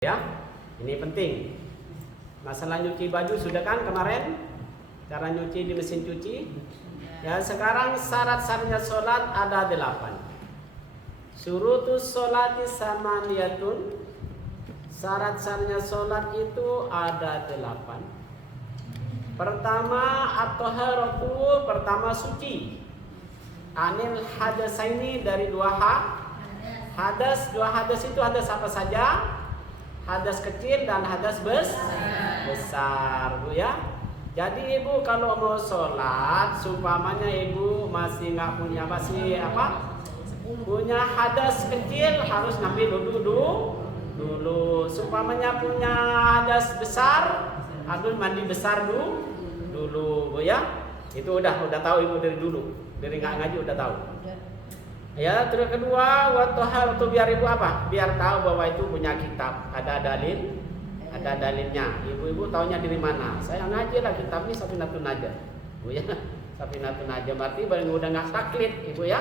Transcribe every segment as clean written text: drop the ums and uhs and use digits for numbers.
Ya, ini penting. Masalah nyuci baju sudah kan kemarin, cara nyuci di mesin cuci. Ya, sekarang syarat-syaratnya sholat ada 8. Syurutus sholati samaniyatun. Syarat-syaratnya sholat itu ada 8. Pertama at-taharatu, pertama suci. Anil hadasaini, dari dua hadas. Dua hadas itu hadas apa saja? Hadas kecil dan hadas besar, Bu ya. Jadi ibu kalau mau sholat, seumpamanya ibu masih nggak punya punya hadas kecil, harus ngambil dulu. Seumpamanya punya hadas besar, harus mandi besar dulu, Bu ya. Itu udah tahu ibu dari dulu, dari nggak ngaji udah tahu. Ya, terus kedua itu biar ibu apa? Biar tahu bahwa itu punya kitab, ada dalilnya. Ibu-ibu taunya dari mana? Saya ngaji lah kitab ini Safinatun Najah, Bu ya. Safinatun Najah berarti baru udah nggak taklid, Ibu ya.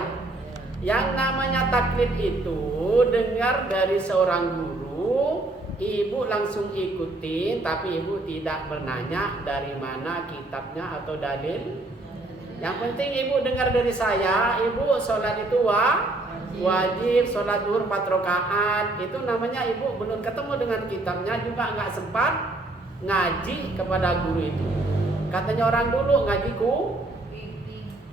Yang namanya taklid itu dengar dari seorang guru, ibu langsung ikutin, tapi ibu tidak bertanya dari mana kitabnya atau dalil. Yang penting ibu dengar dari saya, ibu sholat itu wajib, sholat zuhur 4 rakaat. Itu namanya ibu belum ketemu dengan kitabnya, juga nggak sempat ngaji kepada guru itu. Katanya orang dulu ngaji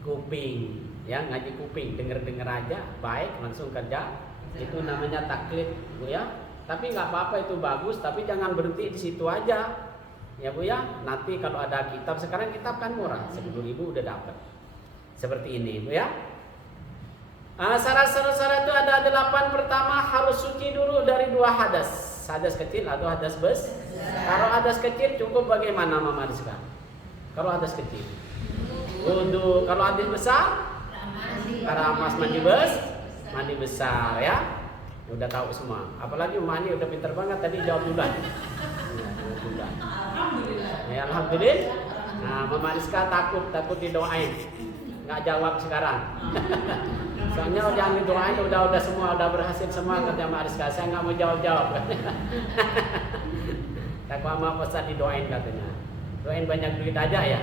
kuping, ya ngaji kuping, dengar aja, baik langsung kerja. Itu namanya taklid, Bu ya. Tapi nggak apa-apa, itu bagus, tapi jangan berhenti di situ aja. Ya Bu ya, nanti kalau ada kitab, sekarang kitab kan murah, 10.000 udah dapat. Seperti ini Bu ya. Syarat-syarat itu ada 8. Pertama harus suci dulu dari 2 hadas. Hadas kecil atau hadas besar. Kalau hadas kecil cukup bagaimana Mama Rizka? Kalau hadas kecil wudu. Kalau hadas besar karamas, mandi besar ya. Udah tahu semua. Apalagi Mani udah pintar banget tadi jawab duluan. Ya, alhamdulillah. Nah, Mama Rizka takut didoain, nggak jawab sekarang. Soalnya jangan didoain, udah semua, udah berhasil semua kata Mama Rizka. Saya nggak mau jawab. Takut sama Ustaz didoain katanya. Doain banyak duit aja ya.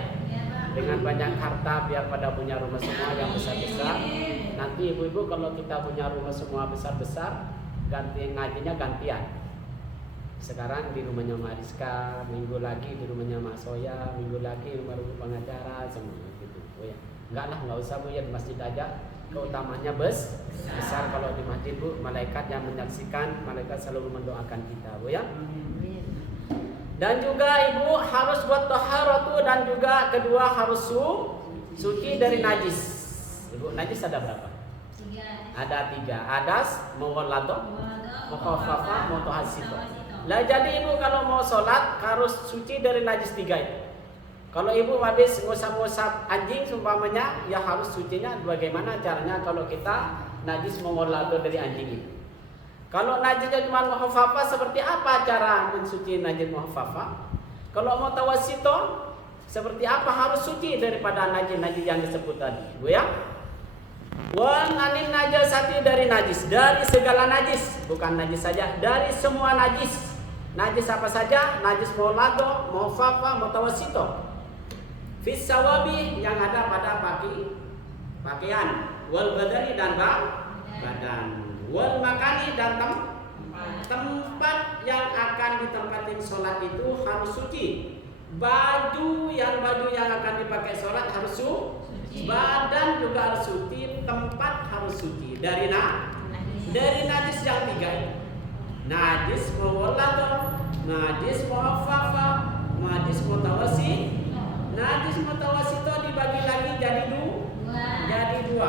Dengan banyak harta biar pada punya rumah semua yang besar-besar. Nanti ibu-ibu kalau kita punya rumah semua besar-besar, ngajinya gantian. Sekarang di rumahnya Mak Rizka, minggu lagi di rumahnya Mak Soya, minggu lagi rumah pengacara, semua gitu. Oh ya, nggak usah Bu ya, di masjid aja. Keutamanya besar. Kalau di masjid Bu, malaikat yang menyaksikan, malaikat selalu mendoakan kita, Bu ya. Dan juga ibu harus buat taharatu, dan juga kedua harus suci dari najis. Ibu, najis ada berapa? 3. Ada 3. Hadas, mughalladah, mukhaffafa, mutahhassithah. Lah jadi ibu kalau mau sholat harus suci dari najis 3 itu. Kalau ibu habis ngusap-ngusap anjing seumpamanya, ya harus sucinya bagaimana caranya kalau kita najis mughalladah dari anjing itu. Kalau najisnya cuma mukhaffafa, seperti apa cara mensuci najis mukhaffafa? Kalau mutawassithah, seperti apa harus suci daripada najis-najis yang disebut tadi, Bu ya? Wa anil najasati, dari najis, dari segala najis, bukan najis saja, dari semua najis. Najis apa saja? Najis mughalladah, mukhaffafa, mutawassithah. Fis sawabi, yang ada pada pakaian, wal badani, dan badan, wal makani, dan tempat yang akan ditempatin sholat itu harus suci. Baju yang akan dipakai sholat harus suci. Badan juga harus suci, tempat harus suci. Dari najis yang 3 itu. Najis mughalladah, najis mukhaffafa, najis mutawassithah. Najis mutawassithah dibagi lagi jadi 2.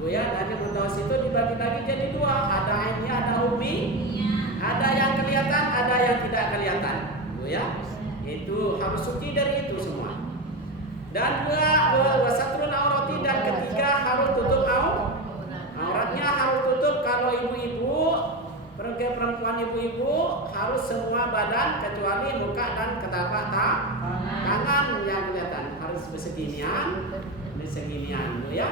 Bu ya, najis mutawassithah dibagi lagi jadi 2. Ada ainnya, ada ummi. Ada yang kelihatan, ada yang tidak kelihatan. Bu ya. Itu harus suci dari itu semua. Dan wasatrul aurati, dan ketiga harus tutup auratnya, harus tutup. Kalau ibu-ibu, perempuan ibu-ibu harus semua badan kecuali muka dan telapak tangan yang kelihatan, harus seginian, Bu ya.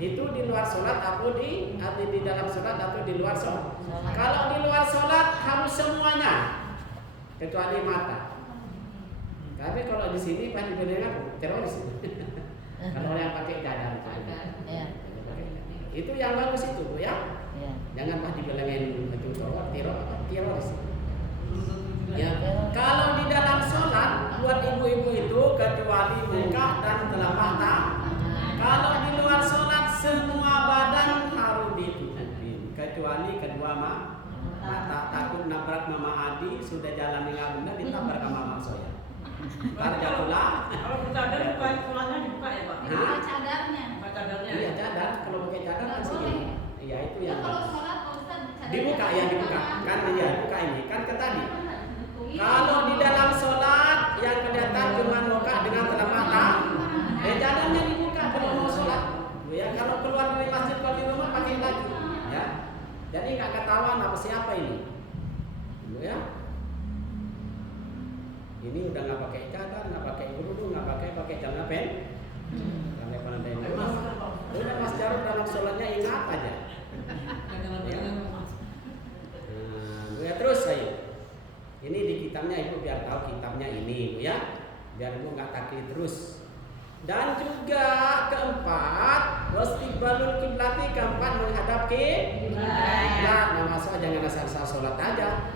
Itu di luar sholat atau di dalam sholat atau di luar sholat. Kalau di luar sholat harus semuanya kecuali mata. Tapi kalau di sini pasti benar teroris. Kalau yang pakai cadar, itu yang bagus itu Bu ya. Jangan pas dibilangin itu teroris. Ya, kalau di dalam sholat buat ibu-ibu itu kecuali muka dan telapak tangan. Kalau di luar sholat semua badan harus ditutupin kecuali kedua mata. Takut nabrak Mama Adi sudah jalan dengan benar ditabrak sama Mama Soya. Jatuhlah. Kalau bercadar sholatnya dibuka ya Pak? Buka cadarnya. Iya cadar. Kalau pakai cadar kan segini. Iya itu yang. Kalau sholat Pak Ustaz dibuka ya dibuka kan iya buka ini kan ke tadi. Kalau di dalam sholat yang kelihatan cuma muka dengan telapak tangan, cadarnya dibuka kalau mau sholat. Ya kalau keluar dari masjid kalau di rumah pakai lagi. Ya. Jadi nggak ketahuan apa siapa ini. Ya. Ini udah nggak pakai cadar, nggak pakai kerudung, nggak pakai celana pendek. Sampai pandai mas. Udah Mas Jarod dalam sholatnya ingat aja. Ya terus saya. Ini di kitabnya Ibu biar tahu kitabnya ini Bu ya. Biar Ibu nggak taklid terus. Dan juga keempat, wastiqbalul kiblati, keempat menghadap kiblat. Nah masa jangan asal-asal sholat aja.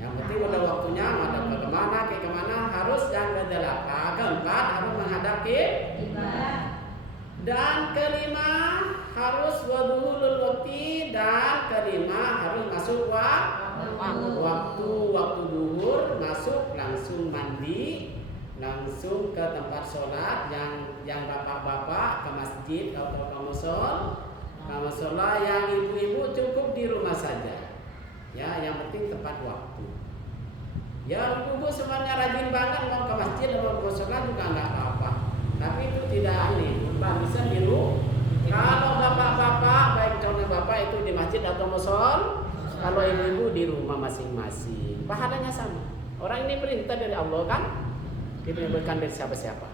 Yang penting udah waktunya menghadap ke kemana harus yang kedelapan. Keempat harus menghadap kiblat. Dan kelima harus waduhulul waktu, dan kelima harus masuk waktu duhur, masuk langsung mandi, langsung ke tempat sholat. Yang bapak-bapak ke masjid atau ke musola, yang ibu-ibu cukup di rumah saja. Ya, yang penting tepat waktu. Ya, ibu-ibu semuanya rajin banget mau ke masjid atau ke musola juga nggak apa-apa. Tapi itu tidak aneh, bisa biru. Kalau bapak-bapak, baik calon bapak itu di masjid atau musola, kalau ibu-ibu di rumah masing-masing, pahalanya sama. Orang ini perintah dari Allah kan, diberikan dari siapa-siapa.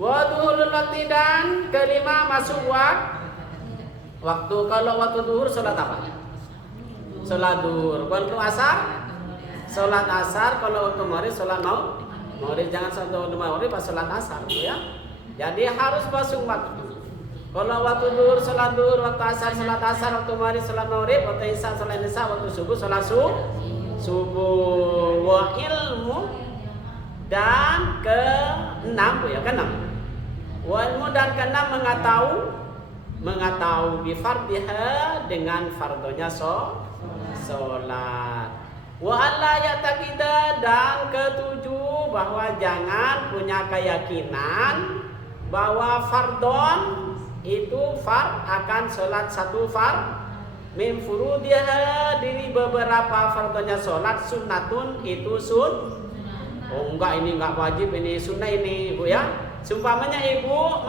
Waduhul waktu, dan kelima masuk waktu. Kalau waktu duhur sholat apa? Sholat duhur. Kalau asar, sholat asar. Kalau waktu maghrib sholat maghrib. Jangan sholat maghrib pas sholat asar ya. Jadi harus masuk waktu. Kalau waktu duhur sholat duhur, waktu asar sholat asar, waktu maghrib sholat maghrib, waktu isya sholat isya, waktu subuh sholat subuh. Wa ilmu, dan ke-6 Bu ya, ke-6. Wa ilmu, dan ke-6 mengetahui bifardiha, dengan fardonya sholat. Wa alla ya'taqida, dan ke-7 bahwa jangan punya keyakinan bahwa fardon itu akan sholat satu min furudiha, dari beberapa fardonya sholat, sunnatun itu oh enggak, ini enggak wajib, ini sunnah ini Bu ya. Seumpamanya ibu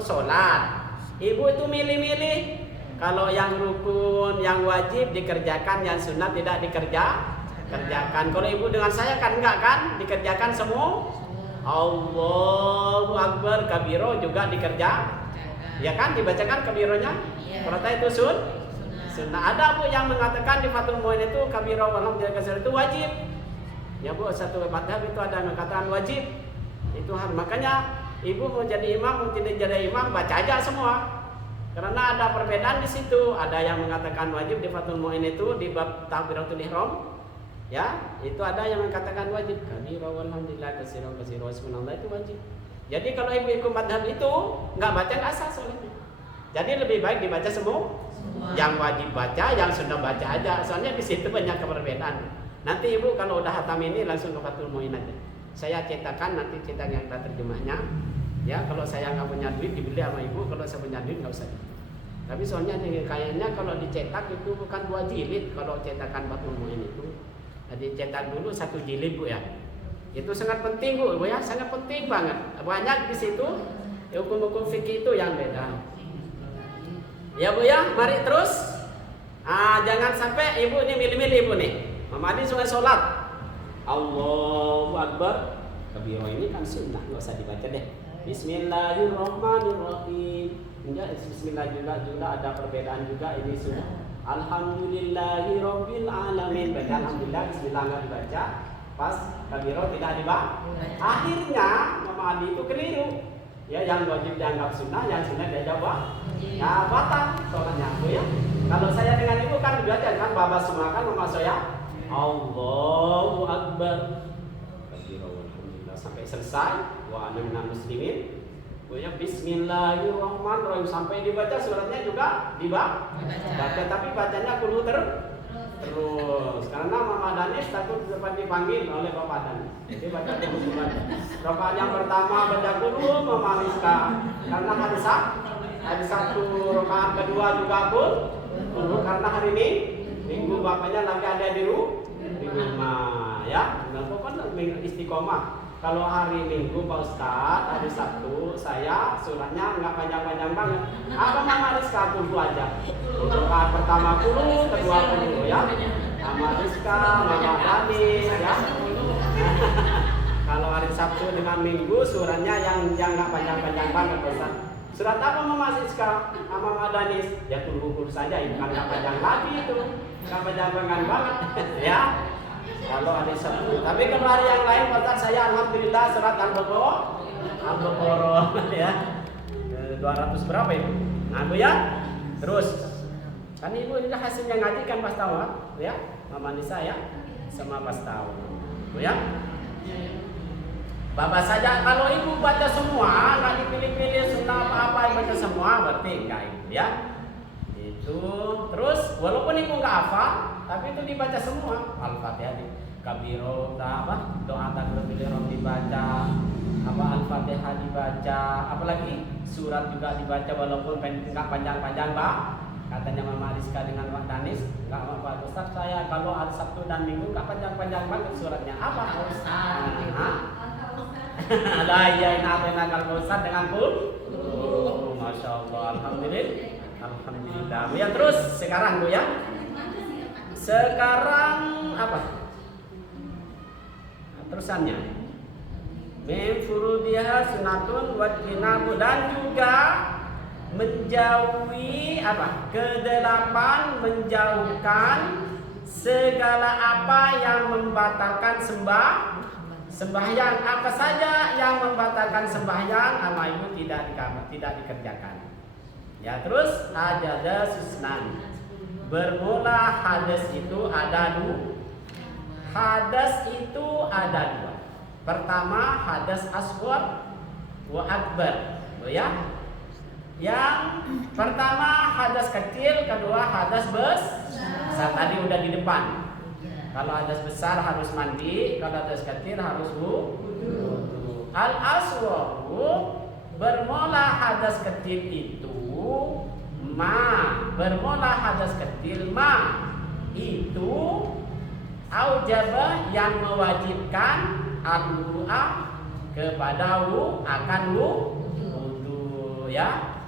sholat, ibu itu milih-milih. Kalau yang rukun, yang wajib dikerjakan, yang sunnah tidak dikerjakan. Kalau ibu dengan saya kan enggak kan, dikerjakan semua. Allahu Akbar kabiro juga dikerjakan. Ya kan, dibacakan kabironya. Kalau itu sunnah. Ada Bu yang mengatakan di Fathul Muin itu kabiro walhamdulillah kasir itu wajib. Ya Bu, satu madhab itu ada yang mengatakan wajib. Itu harus. Makanya ibu mau jadi imam, mau tidak jadi imam, baca aja semua. Karena ada perbedaan di situ. Ada yang mengatakan wajib di Fathul Muin itu di bab takbiratul ihram. Ya, itu ada yang mengatakan wajib. Kabiro walhamdulillah kasir subhanallah itu wajib. Jadi kalau ibu ikut madhab itu nggak baca nggak sah soalnya. Jadi lebih baik dibaca semua. Yang wajib baca, yang sudah baca aja. Soalnya di situ banyak perbedaan. Nanti ibu kalau udah hatam ini langsung ke Fathul Muin aja. Saya cetakan, nanti cetak yang kita terjemahnya. Ya, kalau saya nggak punya duit dibeli sama ibu. Kalau saya punya duit nggak usah. Tapi soalnya kayaknya kalau dicetak itu bukan 2 jilid. Kalau cetakan Fathul Muin itu, jadi cetak dulu 1 jilid Bu ya. Itu sangat penting Bu ya, sangat penting banget. Banyak di situ hukum-hukum fikih itu yang beda. Ya Bu ya, mari terus. Jangan sampai ibu ini milih-milih ibu nih. Mama Adi suka sholat, Allahu Akbar kabiro, ini kan sunnah, nggak usah dibaca deh. Bismillahirrahmanirrahim. Enggak, bismillah juga ada perbedaan juga ini semua. Alhamdulillahirabbil alamin. Baca alhamdulillah, bismillah enggak dibaca. Pas kabiro tidak dibaca. Akhirnya Mama Adi itu keliru. Ya, yang wajib dianggap sunnah, yang sunnah dia jawab. Ya, batal sholatnya Bu ya. Kalau saya dengan ibu kan dibaca kan Bapak semua kan Mama saya Allahu Akbar. Kabiro alhamdulillah sampai selesai. Wa ana minal muslimin. Bu ya, bismillahirrahmanirrahim sampai dibaca suratnya juga dibaca. Tapi bacanya kudu terus karena Mama Danis takut dapat dipanggil oleh Bapak Danis. Jadi baca dulu. Rakaat yang pertama baca dulu Mama Rizka karena hari Sabtu rakaat kedua juga dulu karena hari ini Minggu bapaknya lagi ada di rumah ya. Dan pokoknya istiqomah. Kalau hari Minggu Pak Ustadz, hari Sabtu saya suratnya nggak panjang-panjang banget. Apa Mama Rizka tunggu aja. Rakaat pertama dulu, kedua dulu ya. Mama Rizka, Mama Danis ya. Kalau hari Sabtu dengan Minggu suratnya yang nggak panjang-panjang banget Pak Ustadz. Surat apa Mama Rizka, Mama Danis? Ya tunggu saja, bukan nggak panjang lagi itu, nggak panjang banget ya. Kalau hari Sabtu, tapi kalau hari yang lain Ustaz saya alhamdulillah surat Al-Baqarah ya. 200 berapa itu? Nah, Bu ya. Terus kan Ibu ini hasilnya ngaji kan pas tahu ya. Mama Nisa ya sama pas tahu. Bu ya. Bapak saja kalau Ibu baca semua, enggak dipilih-pilih sunnah apa-apa baca semua berarti enggak Ibu ya. Itu terus walaupun Ibu enggak hafal tapi itu dibaca semua. Al-Fatihah di kabiro doa takbiratul dibaca, Al-Fatihah dibaca, apalagi surat juga dibaca walaupun enggak panjang-panjang, Pak. Katanya Mama Rizka dengan Pak Danis, enggak apa-apa Ustaz saya kalau hari Sabtu dan Minggu enggak panjang-panjang banget suratnya. Apa Ustaz? Ada ya inatena kalau Ustaz dengan Masya Allah, alhamdulillah. Ya terus sekarang Bu ya. Sekarang apa? Terusannya. Min furudiha sunatun wajinabu dan juga menjauhi apa? Kedelapan menjauhkan segala apa yang membatalkan sembahyang. Apa saja yang membatalkan sembahyang sama Ibu tidak dikerjakan. Ya terus ada susnan. Bermula hadas itu ada dua. Hadas itu ada dua. Pertama hadas asghar wa akbar. Ya. Yang pertama hadas kecil, kedua hadas besar. Tadi udah di depan. Kalau hadas besar harus mandi, kalau hadas kecil harus wudu. Al asgharu bermula hadas kecil itu bermula hadas kecil itu aujabah yang mewajibkan al-wudu'a kepada akan wudu ya.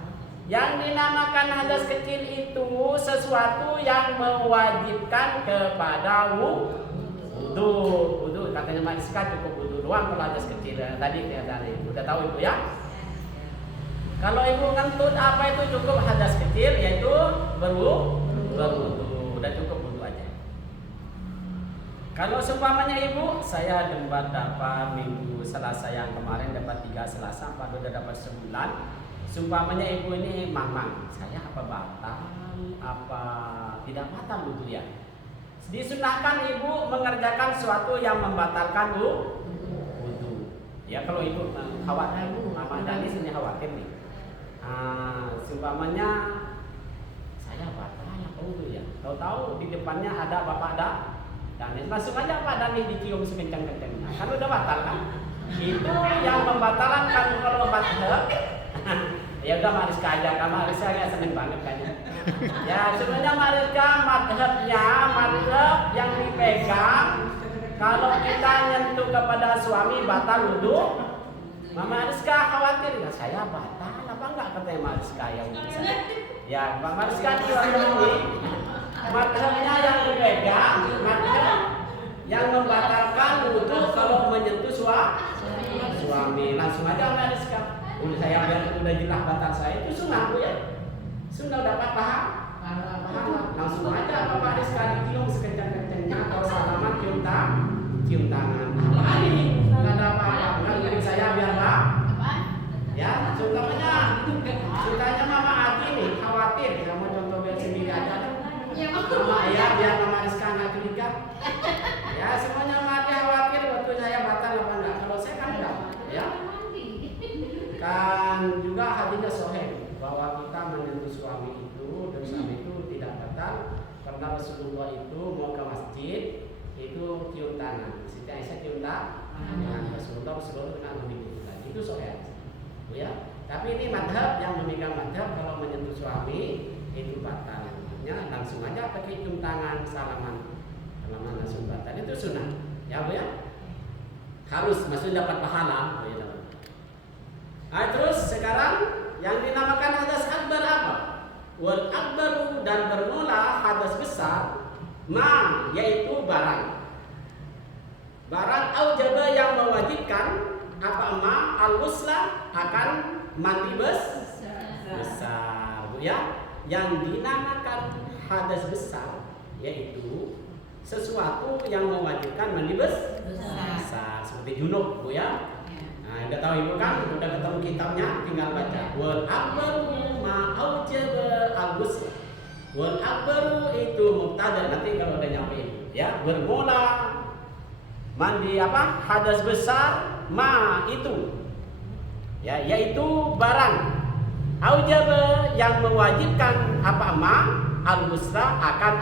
Yang dinamakan hadas kecil itu sesuatu yang mewajibkan kepada wudu. Katanya Mak Iska cukup wudu doang kalau hadas kecil. Tadi udah tahu Ibu ya. Kalau Ibu ngentut apa itu cukup hadas kecil yaitu berwudu. Udah cukup wudu aja. Kalau seumpamanya Ibu, saya dapat minggu Selasa yang kemarin dapat 3 Selasa, Pak udah dapat sebulan. Seumpamanya Ibu ini mamang, saya apa batal, apa tidak batal wudu ya? Disunahkan Ibu mengerjakan sesuatu yang membatalkan wudu. Ya kalau Ibu khawatir, Mama Danis ini khawatir nih. Seumpamanya saya batal apa wudu ya? Tahu-tahu di depannya ada Bapak Danis, langsung aja Pak Danis dicium sekencang-kencangnya. Kan udah batal kan? Itu yang membatalkan kan kalau batal. Ya udah Mariska aja, Mariska ya seneng banget kayaknya. Ya sebenarnya Mariska madhab yang dipegang kalau kita nyentuh kepada suami batal wudu. Mama Mariska khawatir ya saya batal apa enggak katanya Mariska ya wudu saya. Ya Mbak Mariska di waktu ini madhabnya yang dipegang madhab yang membatalkan wudu kalau menyentuh suami. Langsung aja Mariska Menurut saya biar udah jelas batas saya itu sunnah Bu ya. Sunnah dapat paham? Langsung aja Bapak ada sekali cium sekencang-kencangnya atau salaman cium tangan. Apa ini? Nggak ada apa-apa. Menurut saya biarlah. Ya, contohnya Mama Ati nih khawatir, kamu contoh biar sendiri aja. Mama ya, biar Mama Rizka nggak curiga. Ya, semuanya Mama Ati khawatir waktu saya batal apa enggak. Kalau saya kan enggak, ya. Kan juga hadisnya sahih bahwa kita menyentuh suami itu dan suami itu tidak batal karena Rasulullah itu mau ke masjid itu cium tangan. Siti Aisyah cium tangan Rasulullah dengan memilih tadi itu sahih. Ya, tapi ini madhab yang memegang madhab kalau menyentuh suami itu batal. Ya, langsung aja pakai cium tangan salaman langsung batal itu sunnah. Ya Bu ya, harus maksudnya dapat pahala. Bu, ya, nah, terus sekarang yang dinamakan hadas akbar apa? Wal akbaru dan bermula hadas besar ma yaitu barang aujaba yang mewajibkan apa ma al-ghusla akan mandi besar Bu ya. Yang dinamakan hadas besar yaitu sesuatu yang mewajibkan mandi besar seperti junub Bu ya. Nah, udah tahu Ibu kan, udah ketemu kitabnya, tinggal baca. Wal akbaru ma aujaba al-ghusla. Wal akbaru itu mubtada, nanti kalau udah nyampe ini ya, bermula mandi apa? Hadas besar ma itu. Ya, yaitu barang aujaba yang mewajibkan apa ma al-ghusla akan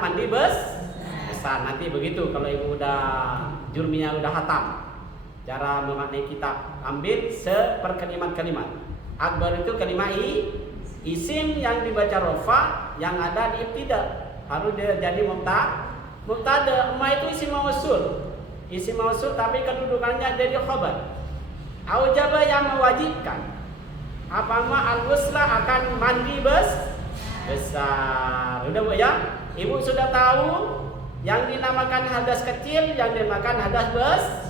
mandi besar. Nanti begitu kalau Ibu udah jurminya udah hatam. Cara memaknai kitab, ambil seperkalimat-kalimat. Akbar itu kalimat isim yang dibaca rofa yang ada di ibtida harus dia jadi mubtada. Ma itu isim mausul tapi kedudukannya jadi khabar. Aujaba yang mewajibkan apa ma al-ghusla akan mandi besar. Udah Bu ya? Ibu sudah tahu yang dinamakan hadas kecil, yang dinamakan hadas besar.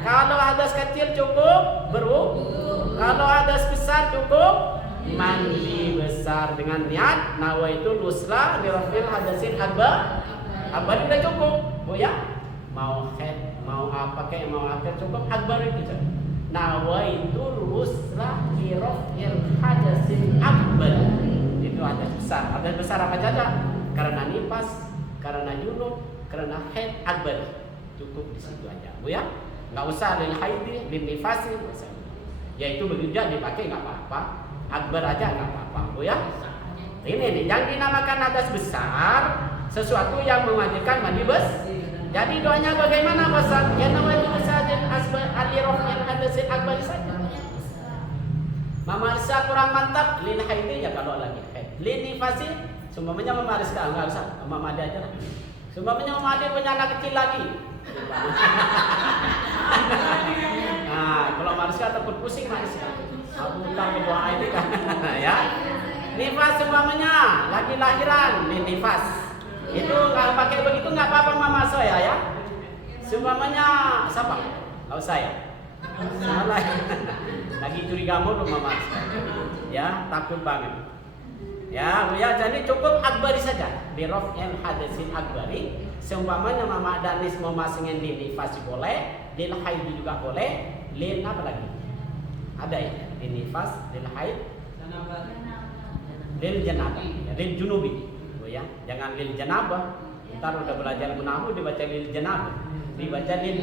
Kalau hadas kecil cukup berwudu. Kalau hadas besar cukup mandi besar dengan niat nawaitu lusla lirafil hadasin akbar. Akbar udah cukup Bu ya. Mau head, mau apa kayak mau akhir cukup akbar itu saja. Nawaitu lusla lirafil hadasin akbar. Itu hadas besar. Hadas besar apa saja? Karena nifas, karena junub, karena head akbar. Cukup di situ aja Bu ya. Nggak usah lil haidi, lil nifasi, yaitu bekerja dipakai nggak apa-apa, akbar aja nggak apa-apa, Bu ya. Ini nih yang dinamakan hadas besar, sesuatu yang mewajibkan mandi Jadi doanya bagaimana Ustaz? Ya namanya saja asbar alirof yang hadasin akbar saja. Mama Arisa kurang mantap, lil haidi ya kalau lagi haid. Lil nifasi, semuanya Mama Arisa nggak usah, Mama Ade aja. Semuanya Mama Ade punya anak kecil lagi. Nah, kalau Mariska takut pusing Mariska. Aku utang ke buah ini kan, ya. Nifas semuanya, lagi lahiran, nifas. Itu nggak pakai begitu nggak apa-apa Mama saya ya. Semuanya siapa? Kalau saya. Salah. Lagi curiga mulu Mama. Ya, takut banget. Ya, jadi cukup akbari saja. Di rof yang hadasin akbari. Seumpamanya Mama Danis mau masingin di nifas boleh, lil haid juga boleh, lil apa lagi? Ada ya, di nifas, lil haid, lil janabah, ya, lil junubi, ya, jangan lil janabah. Ntar udah belajar gunahu dibaca lil janabah, dibaca lil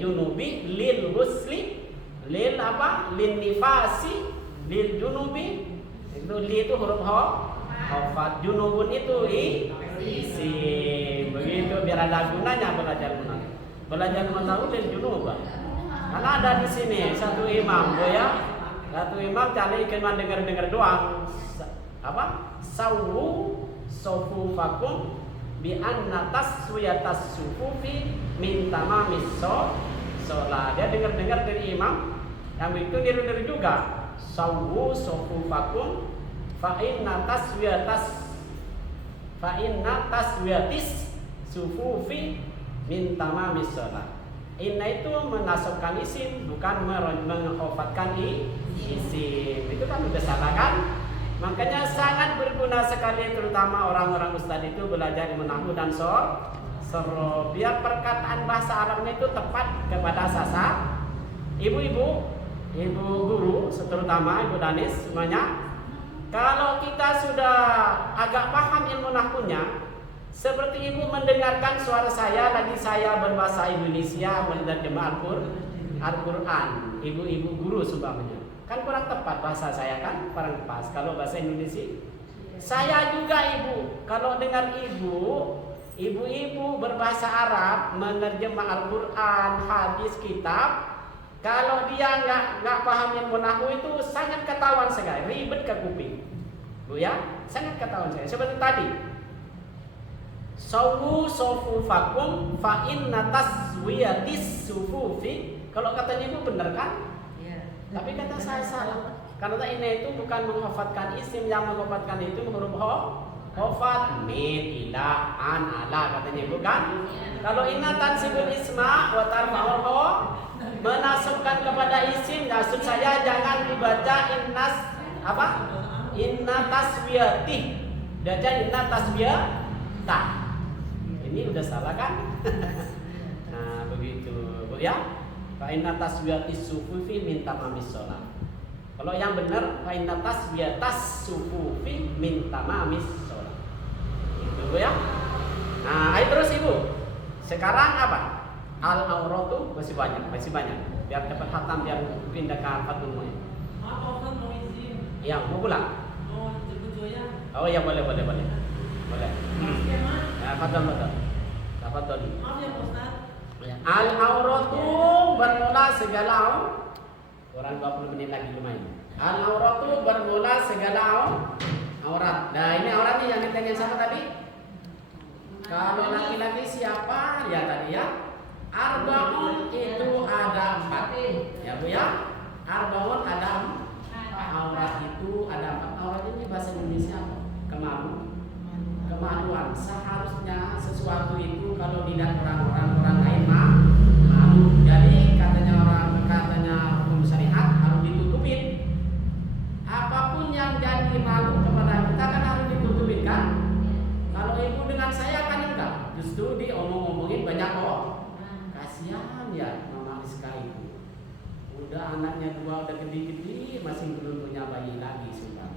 junubi, lil rusli, lil apa? Lil nifasi, lil junubi. Itu li itu huruf hafat, junubun itu isim. Begitu biar ada gunanya belajar gunahu. Belajar gunahu lil junubah. Karena ada di sini satu imam, Bu ya. Satu imam cari cuma dengar doang. Apa? Sawu sufufakum bi anna taswiyatas sufufi min tamamis shalah. Dia dengar dari imam. Yang itu niru-niru juga. Sawu sufufakum fa inna taswiyatis sufufi min tamamis shalah. Inna itu menasabkan isim, bukan mengkhafatkan isim. Itu kan udah salah kan? Makanya sangat berguna sekali, terutama orang-orang ustadz itu belajar ilmu nahwu dan sorof, biar perkataan bahasa Arabnya itu tepat kepada sasar. Ibu-ibu, ibu guru, terutama ibu Danis semuanya, kalau kita sudah agak paham ilmu nahwunya, seperti ibu mendengarkan suara saya, lagi saya berbahasa Indonesia menerjemah Al-Quran, ibu-ibu guru sumpamanya, kan kurang tepat bahasa saya kan, kurang pas. Kalau bahasa Indonesia, saya juga ibu, kalau dengar ibu-ibu berbahasa Arab menerjemah Al-Quran, hadis, kitab, kalau dia nggak paham ilmu nahwu itu sangat ketahuan sekali, ribet ke kuping, bu ya, sangat ketahuan saya. Seperti tadi. Sawu sufufakum fa inna taswiyatis sufufi. Kalau katanya itu benar kan? Iya. Tapi kata saya salah. Karena ini itu bukan menghafatkan isim, yang menghafatkan itu huruf hafat min ila an ala katanya bukan? Kalau inna tansibul isma wa tarfa'uhu menasabkan kepada isim, maksud saya jangan dibaca innas apa? Inna taswiyati. Baca inna taswiyata. Ini udah salah kan? Nah begitu bu ya. Fa inna taswiyatis sufufi min tamamis shalah. Kalau yang benar fa inna taswiyatas sufufi min tamamis shalah. Itu bu ya. Nah ayo terus ibu. Sekarang apa? Al-auratu masih banyak. Biar dapat hatam, biar pindah ke Fatul Mu'in. Apa Ustaz mau izin? Ya mau pulang? Mau jemput Joya? Oh ya boleh. Boleh. Iya, Mak. Ya, Fatul. Maaf ya Pak Ustaz. Al-auratu bermula segala orang 20 menit lagi lumayan. Al-auratu bermula segala aurat. Nah ini aurat yang ditanya sama tadi. Kalau laki-laki siapa? Ya tadi ya. Arbaun itu ada 4. Ya bu ya. Arbaun ada 4. Aurat itu ada 4. Aurat ini bahasa Indonesia apa? Kemaluan. Seharusnya sesuatu itu kalau dilihat orang lain malu. Jadi katanya hukum syariat harus ditutupin. Apapun yang jadi malu kepada kita kan harus ditutupin kan? Kalau ibu dengan saya kan enggak. Justru diomong-omongin banyak kasihan ya Mama Rizka itu. Udah anaknya 2 udah gede-gede masih belum punya bayi lagi sudah.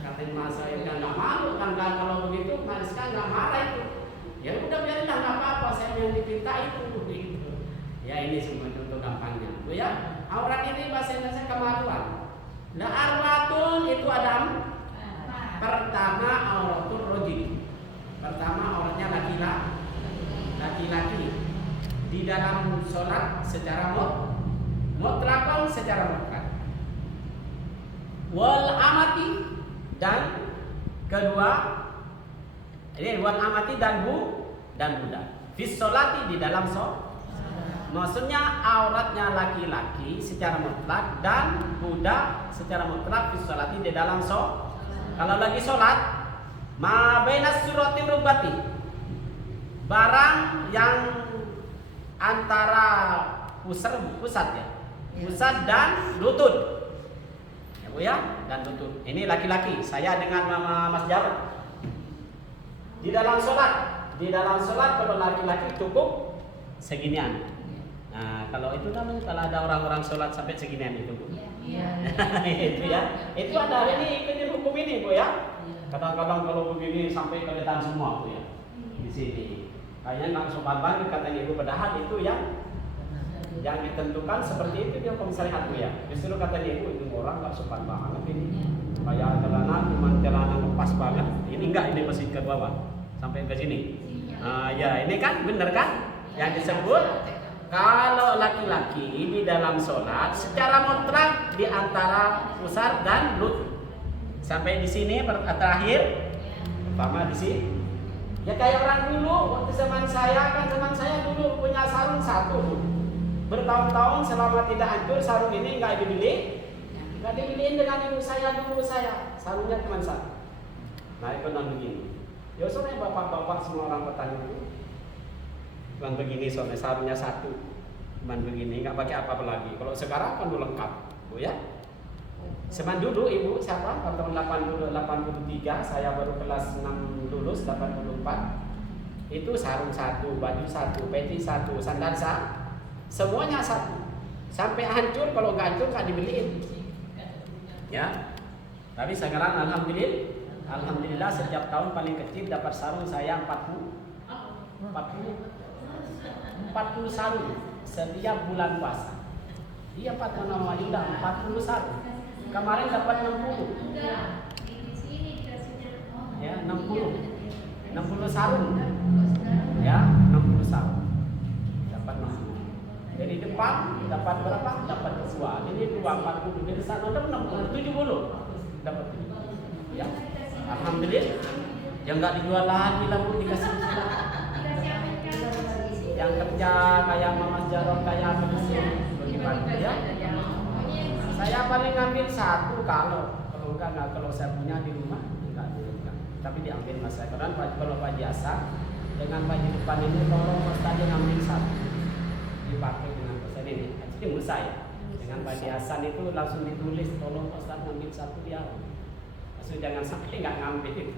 Katanya mas saya kan nggak malu kan kalau begitu mas kan nggak marah itu. Ya udah biarinlah nggak apa-apa, saya yang dipinta itu gitu. Ya ini semua contoh gampangnya. Bu ya, aurat ini bahasa Indonesia kemaluan. Nah arbatun itu ada pertama auratul rojul. Pertama auratnya laki-laki di dalam sholat secara mutlak secara mutlak. Wal amati dan kedua ini wal amati dan budak. Fis sholati di dalam sholat. Maksudnya auratnya laki-laki secara mutlak dan budak secara mutlak fis sholati di dalam sholat. Kalau lagi sholat, ma bainas surati rubati, barang yang antara pusat ya, pusat dan lutut. Bu ya, dan lutut. Ini laki-laki. Saya dengan Mama Mas Jarod. Di dalam sholat kalau laki-laki cukup seginian. Nah, kalau itu namanya kalau ada orang-orang sholat sampai seginian itu, Bu. Iya. Itu ya. Itu ada ini ikutin hukum ini, Bu ya. Kadang-kadang kalau begini sampai kelihatan semua, Bu ya. Di sini. Kayaknya nggak sopan banget katanya Ibu, padahal itu yang ditentukan seperti itu dia hukum syariat Bu ya. Justru katanya Ibu itu orang nggak sopan banget ini. Kayak celana lepas banget. Ini enggak, ini masih ke bawah sampai ke sini. Ya ini kan bener kan yang disebut kalau laki-laki di dalam sholat secara mutlak di antara pusar dan lutut. Sampai di sini terakhir, umpama di sini. Ya kayak orang dulu waktu zaman saya dulu punya sarung satu Bu. Bertahun-tahun selama tidak hancur sarung ini nggak dibeliin dengan ibu saya dulu sarungnya cuma satu. Nah itu begini. Ya soalnya bapak-bapak semua orang petani itu Cuman begini soalnya sarungnya satu. Cuman begini, nggak pakai apa-apa lagi. Kalau sekarang kan udah lengkap, Bu ya. Seman dulu Ibu siapa? Tahun 83 saya baru kelas 6 lulus 84. Itu sarung satu, baju satu, peci satu, sandal satu, semuanya satu. Sampai hancur, kalau nggak hancur nggak dibeliin. Ya. Tapi sekarang alhamdulillah setiap tahun paling kecil dapat sarung saya 40 sarung setiap bulan puasa. Iya 40 nama udah 40 sarung. Kemarin dapat 60. Di sini dikasihnya. Ya, 60 sarung. Ya, 60 sarung. Dapat 60. Dari depan dapat berapa? Dapat 2. Ini 40 dari sana udah 60, 70. Dapat 70. Ya. Alhamdulillah. Yang enggak dijual lagi lah Bu, dikasih sudah. Yang kerja kayak Mama Jarod kayak apa di sini bagi-bagi ya. Saya paling ngambil satu kalau enggak kalau saya punya di rumah enggak. Tapi diambil Mas saya. Kalau baju biasa dengan baju depan ini tolong Ustaz ngambil satu. Dipakai dengan Ustaz ini. Jadi menurut saya dengan baju Hasan itu langsung ditulis tolong Ustaz ngambil satu dia. Maksudnya jangan sampai enggak ngambil.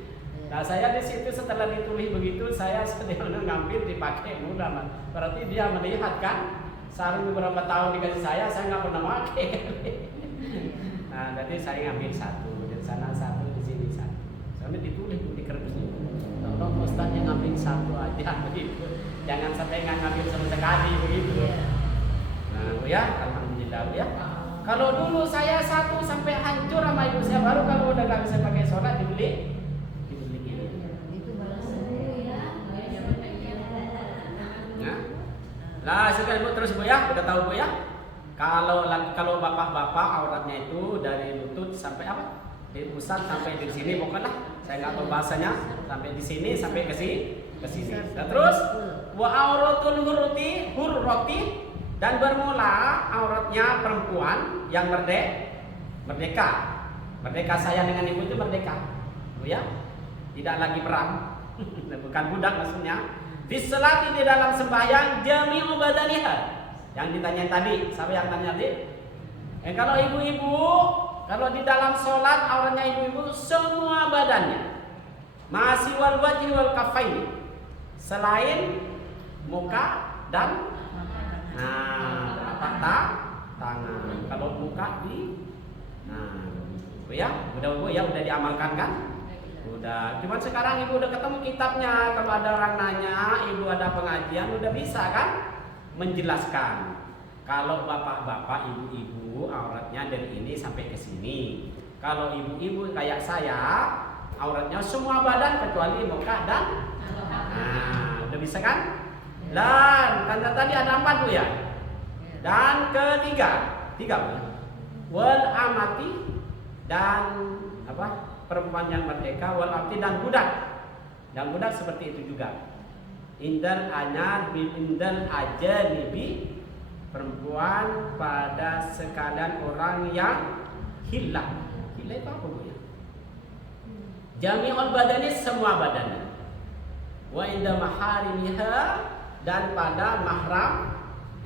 Nah saya di situ setelah ditulis begitu saya sedang ngambil dipakai mudah Mas. Berarti dia melihat kan sarung beberapa tahun dikasih saya nggak pernah pakai. Nah jadi saya ngambil satu di sana satu di sini satu. Sampai ditulis di kertas itu. Tolong Ustaznya ngambil satu aja begitu. Jangan sampai nggak ngambil sama sekali begitu. Nah Bu ya, alhamdulillah Bu ya. Kalau dulu saya satu sampai hancur sama ibu saya baru kalau udah nggak bisa pakai sholat dibeli. Lah sekarang Bu terus Bu ya, udah tahu Bu ya. Kalau bapak-bapak auratnya itu dari lutut sampai apa? Dari pusat sampai di sini pokoknya. Saya nggak tahu bahasanya. Sampai di sini sampai ke sini. Dan terus wa auratul hurrati dan bermula auratnya perempuan yang merdeka. Merdeka saya dengan ibu itu merdeka. Bu ya. Tidak lagi perang. Bukan budak maksudnya. Bisolati di dalam sembahyang jami'u badaniha. Yang ditanya tadi, siapa yang tanya tadi? Kalau ibu-ibu, kalau di dalam sholat auratnya ibu-ibu semua badannya. Masih wal wajhi wal kafaini. Selain muka dan tangan. Kalau muka ya, udah diamalkan kan? Udah, cuman sekarang ibu udah ketemu kitabnya. Kalau ada orang nanya, ibu ada pengajian, udah bisa kan menjelaskan. Kalau bapak-bapak, ibu-ibu auratnya dari ini sampai ke sini. Kalau ibu-ibu kayak saya, auratnya semua badan kecuali muka dan udah bisa kan? Dan kan tadi ada 4 Bu ya. Dan ketiga Bu. Wal amati dan apa? Perempuan yang merdeka wal abdi dan budak. Dan budak seperti itu juga. Indal ajanibi perempuan pada sekalian orang yang hilang. Hilang itu apa Bu ya? Jami'ul badani semua badannya. Wa inda maharimiha dan pada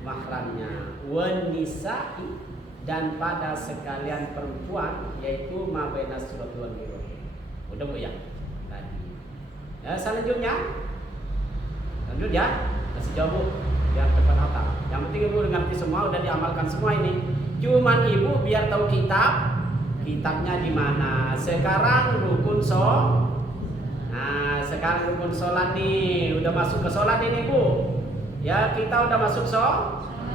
mahramnya. Wa nisa'i dan pada sekalian perempuan yaitu ma baina surat wal miraj. Udah Bu ya tadi. Selanjutnya kasih jawab Bu biar cepat hafal. Yang penting Ibu udah ngerti semua, udah diamalkan semua ini. Cuman Ibu biar tahu kitabnya di mana. Sekarang rukun sekarang rukun sholat nih, udah masuk ke sholat ini Bu. Ya kita udah masuk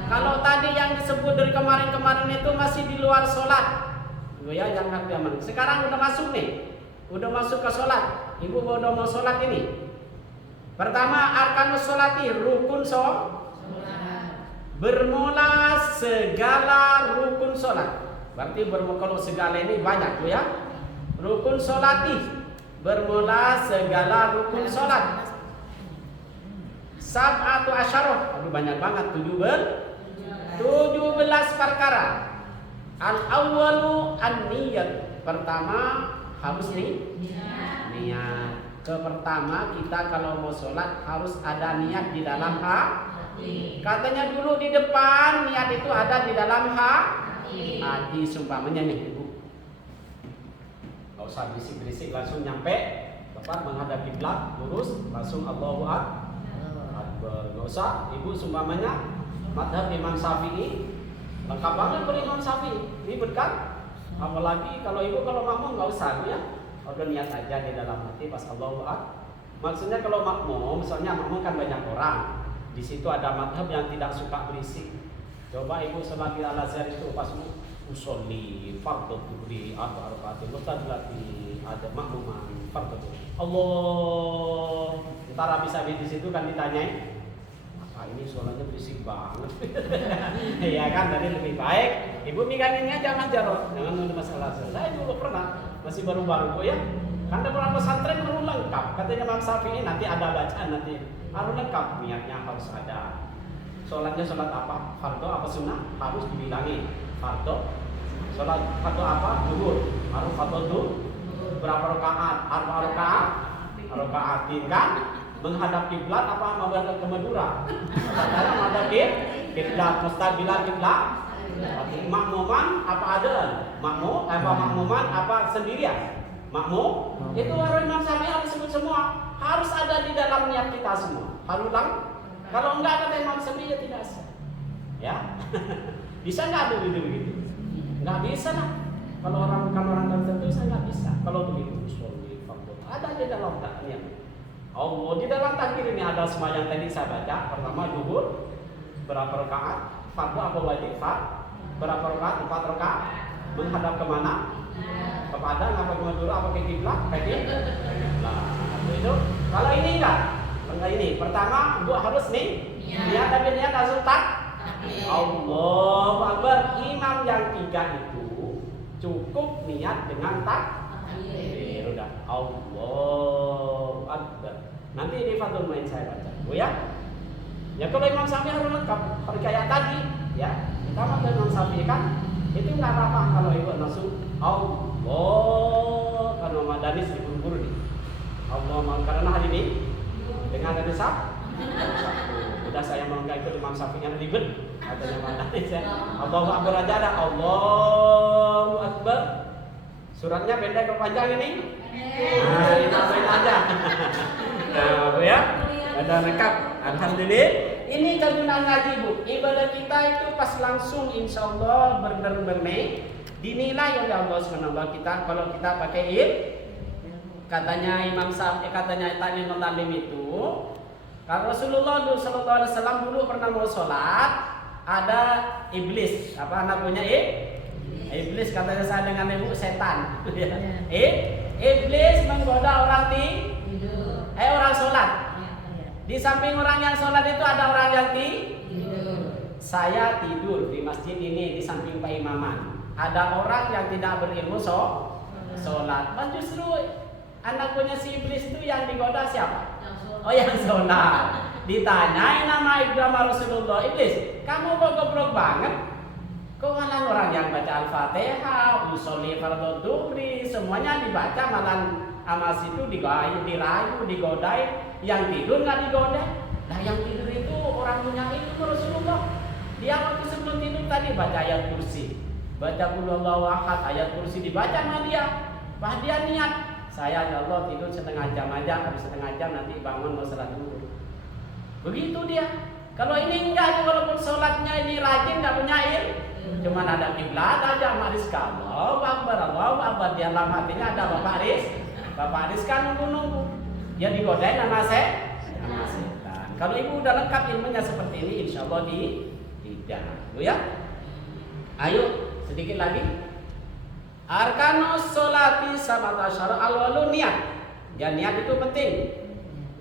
Kalau tadi yang disebut dari kemarin-kemarin itu masih di luar sholat. Bu ya yang ngerti aman. Sekarang udah masuk nih. Udah masuk ke sholat. Ibu udah mau sholat ini. Pertama arkanus sholati rukun bermula segala rukun sholat. Berarti kalau segala ini banyak Bu ya. Rukun sholati bermula segala rukun sholat. Sab'atu asyarah. Aduh banyak banget 17 perkara. Al-awwalu an-niyat. Pertama harus niat. Pertama kita kalau mau sholat harus ada niat di dalam hati. Katanya dulu di depan niat itu ada di dalam hati. Sumpamanya nih ibu, nggak usah berisik-berisik, langsung nyampe tepat menghadap kiblat lurus langsung Allahu Akbar. Nggak usah ibu sumpamanya madhab Imam Syafi'i lengkap banget Imam Syafi'i, ribet kan? Apalagi kalau ibu kalau makmum nggak usah ya. Udah niat aja di dalam hati pas Allahu Akbar. Maksudnya kalau makmum, misalnya makmum kan banyak orang. Di situ ada madhab yang tidak suka berisik. Coba ibu sholat di Al-Azhar itu pas usolli fardhu dhuhri atau arba'atin mustadilati ada makmuman fardhu. Allah, ntar habis di situ kan ditanyain, apa ini sholatnya berisik banget. Ya kan, tadi lebih baik ibu meganginnya jangan jarot, jangan nunggu masalah. Saya dulu pernah masih baru-baru kok ya. Kan ada orang pesantren harus lengkap. Katanya Imam Syafi'i nanti ada bacaan nanti harus lengkap, niatnya harus ada. Sholatnya sholat apa? Fardhu apa sunnah? Harus dibilangi. Fardhu. Sholat fardhu apa? Zuhur. Harus fardhu zuhur. Berapa rakaat? 4 rakaat. Rakaatin kan? Menghadap kiblat apa menghadap ke Madura? Katanya menghadap kiblat, mustaqbilan kiblat. Makmuman apa ada? Makmuman apa sendirian? Makmum itu harus Imam Syafi'i harus sebut semua, harus ada di dalam niat kita semua. Harus kalau enggak kata Imam Syafi'i ya tidak sah. Ya. Bisa enggak begitu? Enggak bisa lah. Kalau orang tertentu saya enggak bisa. Kalau begitu usul ada di dalam niat. Allah di dalam takbir ini ada semua yang tadi saya baca. Pertama zuhur berapa rakaat? Fardhu apa wajib? Berapa rakaat? 4 rakaat. Menghadap kemana? Ke Padang apa ke Madura apa ke kiblat? Ke kiblat. Itu kalau ini enggak. Ini pertama gua harus nih niat tapi niat langsung Allahu Akbar. Imam yang 3 itu cukup niat dengan takbir. Udah Allahu Akbar. Nanti ini Fathul Main saya baca. Ya. Ya kalau Imam Syafi'i harus lengkap, harus kayak tadi, ya. Sama dengan Imam Syafi'i kan, itu nggak apa-apa kalau ibu langsung Allah, karena Madanis diburu-buru nih. Allah karena hari ini dengan ada satu. Udah saya mau nggak ikut Imam Syafi'i yang ribet, katanya Madanis ya. Allahu Akbar aja ada Allahu Akbar. Suratnya pendek atau panjang ini? Nah, ditambahin aja. Nah, ya. Ada lengkap. Alhamdulillah. Ini kegunaan ngaji bu. Ibadah kita itu pas langsung insya Allah benar-benar dinilai oleh Allah SWT kita kalau kita pakai katanya Imam Syafi'i, katanya Tani Nontalim itu kalau Rasulullah SAW dulu pernah mau sholat ada iblis apa namanya iblis katanya saya dengan ibu setan. Iblis menggoda orang orang sholat. Di samping orang yang sholat itu ada orang yang tidur. Saya tidur di masjid ini di samping Pak Imaman. Ada orang yang tidak berilmu sholat. Justru anak punya si iblis itu yang digoda siapa? Oh yang sholat. Ditanyain nama agama Rasulullah, iblis, kamu kok goblok banget? Kok malah orang yang baca Al-Fatihah, usolli fardhu dhuhri, semuanya dibaca malah amal situ dirayu, digodain. Yang tidur nggak digodain. Nah yang tidur itu orang punya ilmu Rasulullah. Dia waktu sebelum tidur tadi baca ayat kursi, baca qul huwallahu ahad, ayat kursi dibaca sama dia. Bah dia niat, saya ya Allah tidur setengah jam aja, habis setengah jam nanti bangun mau sholat dulu. Begitu dia. Kalau ini enggak, walaupun sholatnya ini rajin nggak punya ilmu, cuman ada kiblat aja, maris kalau Allahu Akbar di dalam hatinya ada Bapak Aris kan nunggu. Dia digodain sama setan. Kalau ibu udah lengkap ilmunya seperti ini, insya Allah tidak. Ya. Ayo sedikit lagi. Arkanus sholati sabatasyara al-walu niat. Ya niat itu penting.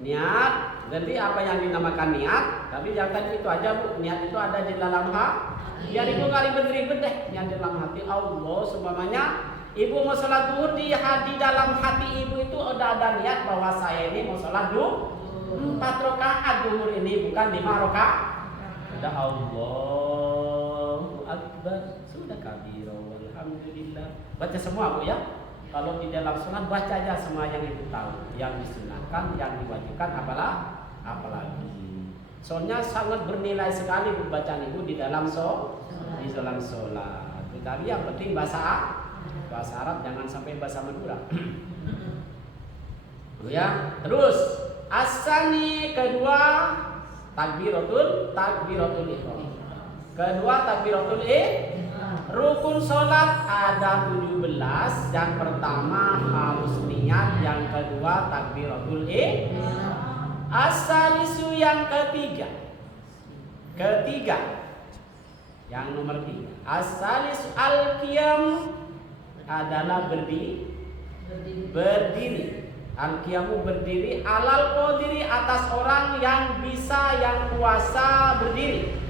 Niat, berarti apa yang dinamakan niat. Tapi yang tadi itu aja bu, niat itu ada di dalam hati. Biar ibu nggak ribet-ribet deh. Yang di dalam hati Allah semuanya. Ibu mau sholat duhur di dalam hati ibu itu udah ada niat bahwa saya ini mau sholat duhur 4 rakaat duhur ini bukan 5 rakaat. Udah Allahu Akbar sudah kabir walhamdulillah. Baca semua bu ya. Kalau di dalam sholat baca aja semua yang ibu tahu, yang disunahkan, yang diwajibkan, apalagi. Soalnya sangat bernilai sekali bacaan ibu di dalam sholat. Tetapi yang penting bahasa Arab, jangan sampai bahasa Madura. Ya, terus asani kedua takbiratul ihram. Kedua takbiratul rukun sholat ada 17. Yang pertama harus niat, yang kedua takbiratul as-salisu yang ketiga. Yang nomor 3 as-salis al-qiyam adalah berdiri. Al-qiyamu berdiri alal qadiri atas orang yang bisa, yang kuasa berdiri.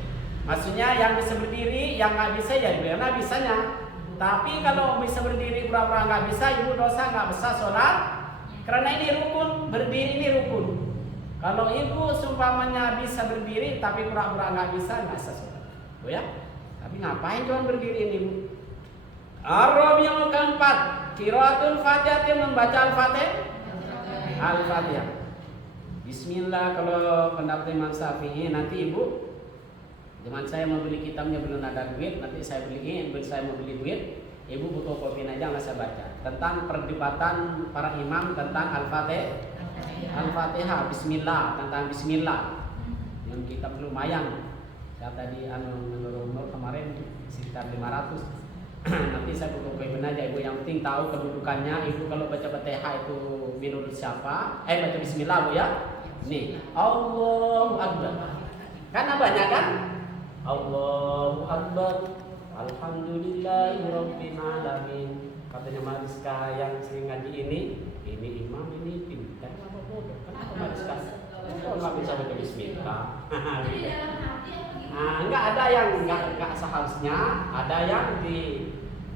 Maksudnya yang bisa berdiri, yang nggak bisa ya gimana bisanya. Tapi kalau bisa berdiri pura-pura nggak bisa, ibu dosa nggak bisa sholat. Karena ini rukun, berdiri ini rukun. Kalau ibu seumpamanya bisa berdiri tapi pura-pura nggak bisa sholat. Oh ya? Tapi ngapain cuma berdiri ini ibu? Ar-rabi'ul keempat, qiraatul Fatihah, membaca Al-Fatihah. Bismillah. Kalau pendapat Imam Syafi'i, nanti ibu, zaman saya mau beli kitabnya belum ada duit, nanti saya mau beli duit, ibu butuh kopi aja nggak saya baca tentang perdebatan para imam tentang Al-Fatihah, Bismillah, tentang Bismillah. Yang kitab lumayan. Saya tadi menurut kemarin sekitar 500. Nanti saya butuh kopi aja ibu, yang penting tahu kedudukannya. Ibu kalau baca Fatihah itu menurut siapa? Baca Bismillah bu ya. Nih, Allahu Akbar. Karena banyak kan? Allahu Akbar, Alhamdulillahirabbil alamin. Katanya Mariska yang sering ngaji ini imam ini pintar apa bodoh? Kenapa Mariska? Kok nggak bisa baca Bismillah? Enggak ada yang enggak seharusnya, ada yang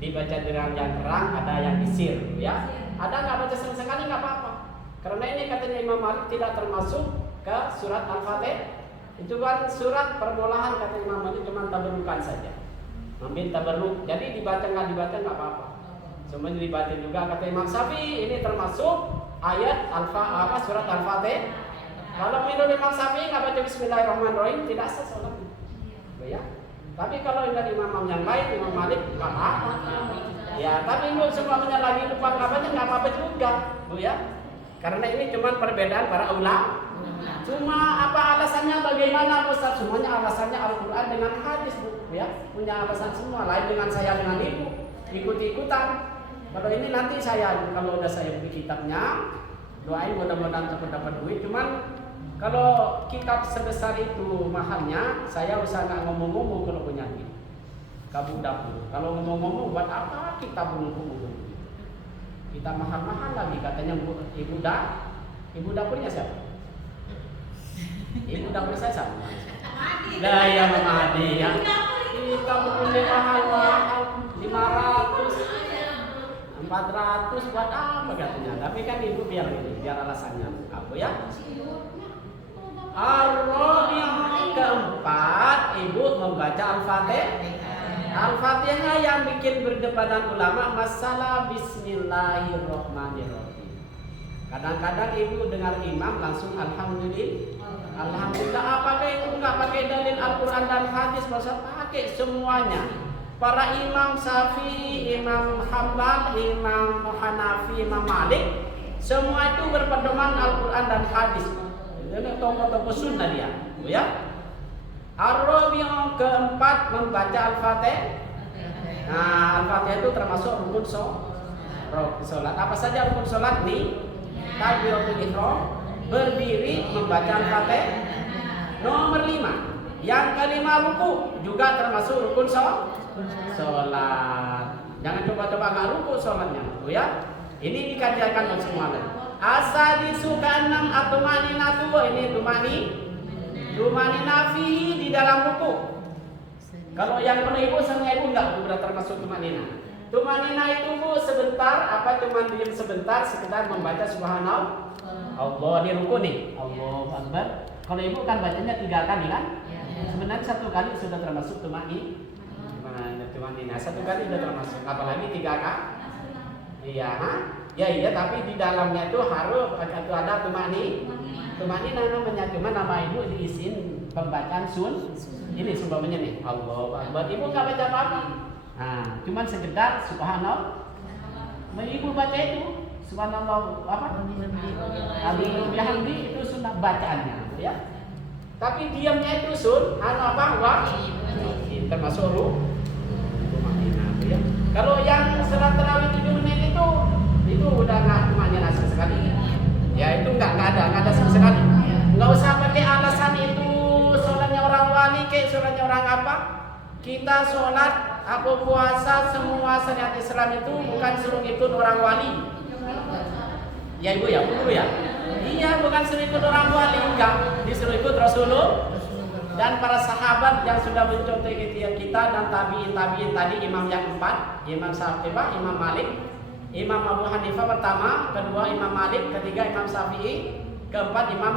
dibaca dengan yang terang, ada yang disir, ya. Ada nggak baca sama sekali nggak apa-apa. Karena ini katanya Imam Malik tidak termasuk ke surat Al-Fatihah. Itu kan surat permulaan kata Imam Malik cuma tabarukan saja. Ambil tabaruk. Jadi dibaca nggak apa-apa. Semuanya dibaca juga kata Imam Syafi'i, ini termasuk ayat surat Al-Fatihah. Kalau menurut Imam Syafi'i nggak baca Bismillahirrahmanirrahim tidak sah sholat. Ya. Tapi kalau dari imam yang lain, Imam Malik nggak apa-apa. Ya, tapi ibu semuanya lagi lupa nggak apa-apa juga, bu ya. Karena ini cuma perbedaan para ulama. Cuma apa alasannya bagaimana Ustaz? Semuanya alasannya Al-Quran dengan hadis bu, ya. Punya alasan semua. Lain dengan saya dengan ibu ikut-ikutan. Kalau ini nanti kalau udah saya beli kitabnya, doain mudah-mudahan dapat duit. Cuman kalau kitab sebesar itu mahalnya, saya usah nggak ngomong-ngomong kalau punya duit. Kabur dapur. Kalau ngomong-ngomong buat apa kita ngomong-ngomong? Kita mahal-mahal lagi katanya ibu dapurnya siapa? Ibu dapur saya siapa? Lah ya Mama Adi ya. Kita punya mahal-mahal 500, 400 buat apa katanya? Tapi kan ibu biar alasannya apa ya? Ar-rabi'ul keempat, ibu membaca Al-Fatihah yang bikin berdebaran ulama masalah Bismillahirrahmanirrahim. Kadang-kadang ibu dengar imam langsung Alhamdulillah. Apakah itu nggak pakai dalil Al-Quran dan hadis? Masa pakai semuanya. Para imam Syafi'i, Imam Hambal, Imam Hanafi, Imam Malik, semua itu berpedoman Al-Quran dan hadis. Ini tokoh-tokoh sunnah dia, ya. Ar-rabi'ul keempat membaca Al-Fatihah. Nah, Al-Fatihah itu termasuk rukun sholat. Apa saja rukun sholat nih? Takbiratul ihram, berdiri, membaca Al-Fatihah. Nomor 5. Yang kelima ruku juga termasuk rukun sholat. Jangan coba-coba nggak ruku sholatnya, ya. Ini dikajian semuanya. Asadisu keenam at-tumaninatu, ini tumaninah fihi di dalam ruku. Kalau yang penuh ibu sama ibu enggak sudah termasuk tumaninah. Tumaninah itu bu sebentar, cuma diam sebentar, sekedar membaca subhanallah. Allah di ruku nih. Allahu Akbar. Kalau ibu kan bacanya 3 kali kan? Sebenarnya 1 kali sudah termasuk tumaninah. 1 kali sudah termasuk. Apalagi 3 kali. Iya, ya iya, tapi di dalamnya itu harus ada tumani namanya. Cuma nama ibu diisiin pembacaan ini sumpahnya nih, Allah Akbar. Ibu nggak baca apa-apa. Nah, cuman sekedar subhanallah. Ibu baca itu subhanallah apa? Alhamdulillah itu sunnah bacaannya, ya. Tapi diamnya itu termasuk tumanina, ya. Kalau yang salat tarawih 7 menit itu udah nggak tumanina sekali. Ya itu nggak ada sama sekali. Nggak usah pakai alasan itu sholatnya orang wali kayak sholatnya orang apa. Kita sholat apa puasa semua syariat Islam itu bukan suruh ikut orang wali. Ya ibu ya, iya bukan suruh ikut orang wali, enggak, disuruh ikut Rasulullah dan para sahabat yang sudah mencontoh kita dan tabiin tadi imam yang 4, Imam Syafi'i, Imam Malik, Imam Abu Hanifah pertama, kedua Imam Malik, ketiga Imam Syafi'i, keempat Imam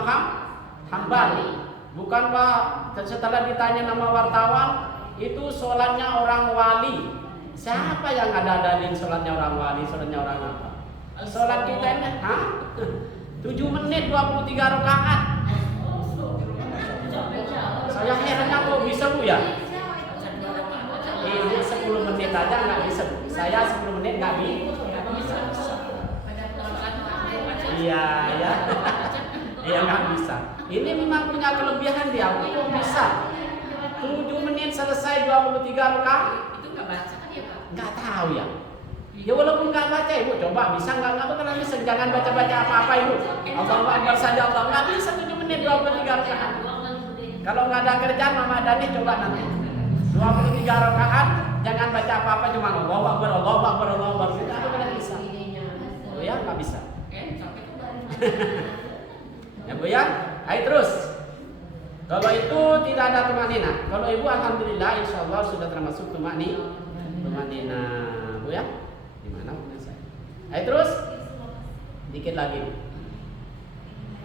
Hambali. Bukan Pak, setelah ditanya nama wartawan itu sholatnya orang wali. Siapa yang ada dalil sholatnya orang wali, sholatnya orang apa? Sholat kita ini, 7 menit 23 rakaat. Saya herannya kok bisa Bu ya? Ini 10 menit aja nggak bisa Bu. Saya 10 menit nggak bisa. Iya ya. Iya nggak bisa. Ini memang punya kelebihan dia. Kok bisa? 7 menit selesai 23 rakaat. Itu nggak baca kan ya Pak? Nggak tahu ya. Ya walaupun nggak baca ibu, coba bisa nggak betul bisa, jangan baca apa ibu. Allahu Akbar saja Allah nggak bisa 7 menit 23 rakaat. Kalau nggak ada kerjaan Mama Dani coba nanti 23 rakaat jangan baca apa cuma Allahu Akbar itu nggak bisa. Oh ya nggak bisa. Ya Bu ya, ayo terus. Kalau itu tidak ada tumanina. Kalau ibu alhamdulillah insya Allah sudah termasuk tumanina Bu ya. Gimana punya saya? Ayo terus. Dikit lagi.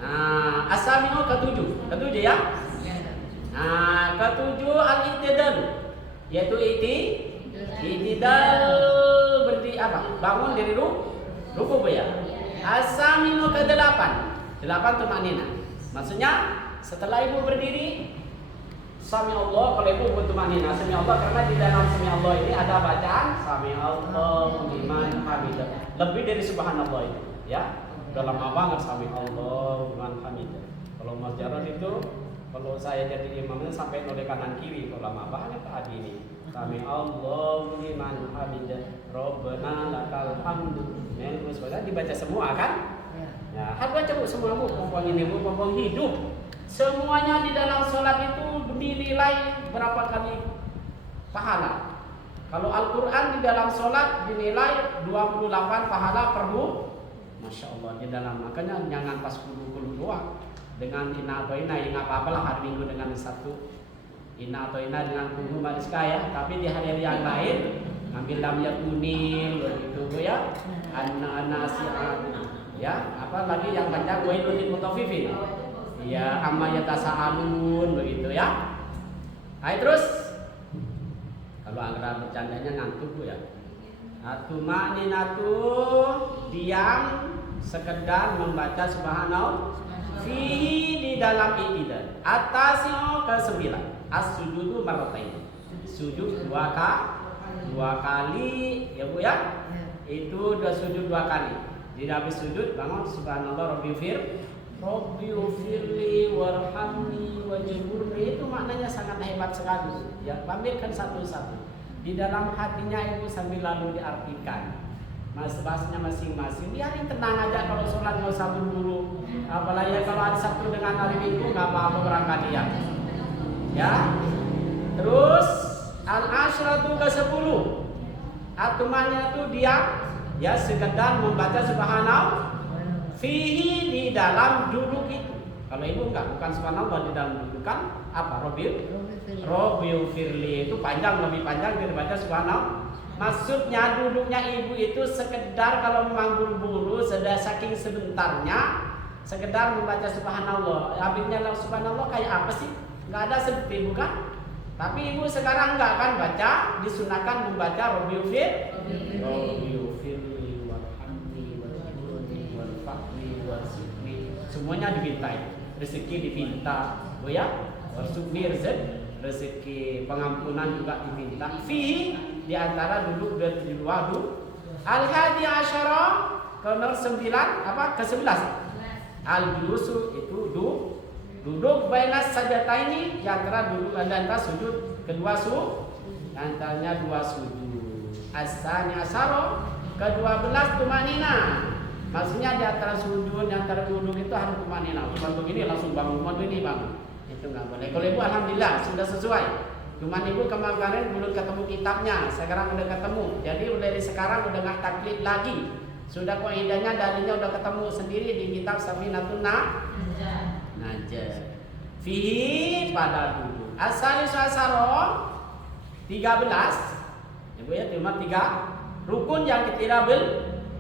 Nah, as-sami'u ketujuh ya. Nah, ketujuh al-i'tidal, yaitu i'tidal berdiri apa? Bangun dari ruku Bu ya. As-sami'u ke-8 tumanina. Maksudnya setelah ibu berdiri Sami Allah, kalau ibu butuh tumanina Sami Allah, karena di dalam Sami Allah ini ada bacaan Sami Allah liman hamidah. Lebih dari subhanallah itu, ya. Udah lama banget Sami Allah liman hamidah. Kalau Mas Jarod itu, kalau saya jadi imamnya sampai noleh kanan kiri, kalau lama banget tadi ini. Sami Allah liman hamidah, Rabbana lakal hamdu. Terus dibaca semua kan? Ya, harus baca Bu semua Bu, pompong ini Bu, pompong hidup. Semuanya di dalam sholat itu dinilai berapa kali pahala. Kalau Al-Quran di dalam sholat dinilai 28 pahala per buku. Masya Allah di dalam, makanya jangan pas kulu doang. Dengan ina atau ina, ingat apa-apalah hari Minggu dengan satu ina atau ina dengan kubu mariska ya. Tapi di hari yang lain ambil lam yakunil begitu ya. An-nasi'at ya, apa lagi yang baca wailul lil mutaffifin. Ya, amma yatasaalun begitu ya. Ayo terus. Kalau anggaran bercandanya ngantuk Bu ya. Atumaninatu diam sekedar membaca subhanallah fihi di dalam i'tidal. At-tasi'u ke-9. As-sujudu marratain. Sujud dua kali ya Bu ya. Itu udah sujud 2 kali. Di habis sujud bangun subhanallah Rabbi ufirli warhamni wajburni, itu maknanya sangat hebat sekali. Ya, ambilkan satu-satu. Di dalam hatinya ibu sambil lalu diartikan. Bahasanya masing-masing. Biarin tenang aja kalau sholat nggak usah buru-buru. Apalagi kalau hari Sabtu dengan hari Minggu nggak apa-apa berangkat dia. Ya. Terus al-asyratu ke-10. Atumannya itu dia ya sekedar membaca subhanallah fihi di dalam duduk itu. Kalau ibu enggak, bukan subhanallah di dalam dudukan apa? Rabbi firli itu panjang, lebih panjang daripada subhanallah. Maksudnya duduknya ibu itu sekedar kalau memang buru-buru sudah saking sebentarnya sekedar membaca subhanallah. Habisnya subhanallah kayak apa sih? Enggak ada sedih bukan? Tapi ibu sekarang enggak kan baca, disunahkan membaca Rabbi firli warhamni semuanya diminta itu. Rezeki diminta, ya. Warsukni rezeki pengampunan juga diminta. Fi di antara duduk di luar al-hadi asyara ke-9 apa ke-11. Al-julusu itu duduk bainas sajataini di antara duduk antara sujud kedua antaranya dua sujud. As-sani asyara ke-12 tumanina. Maksudnya di antara sujud, di antara duduk itu harus tumanina. Bukan begini langsung bangun, begini bangun. Itu nggak boleh. Kalau ibu alhamdulillah sudah sesuai. Cuman ibu kemarin belum ketemu kitabnya, sekarang udah ketemu. Jadi dari sekarang udah nggak taklid lagi. Sudah kaidahnya dalilnya udah ketemu sendiri di kitab Safinatun Najah. Fihi pada duduk. As-salisu asyara 13. Ibu ya cuma 3 rukun yang ketiga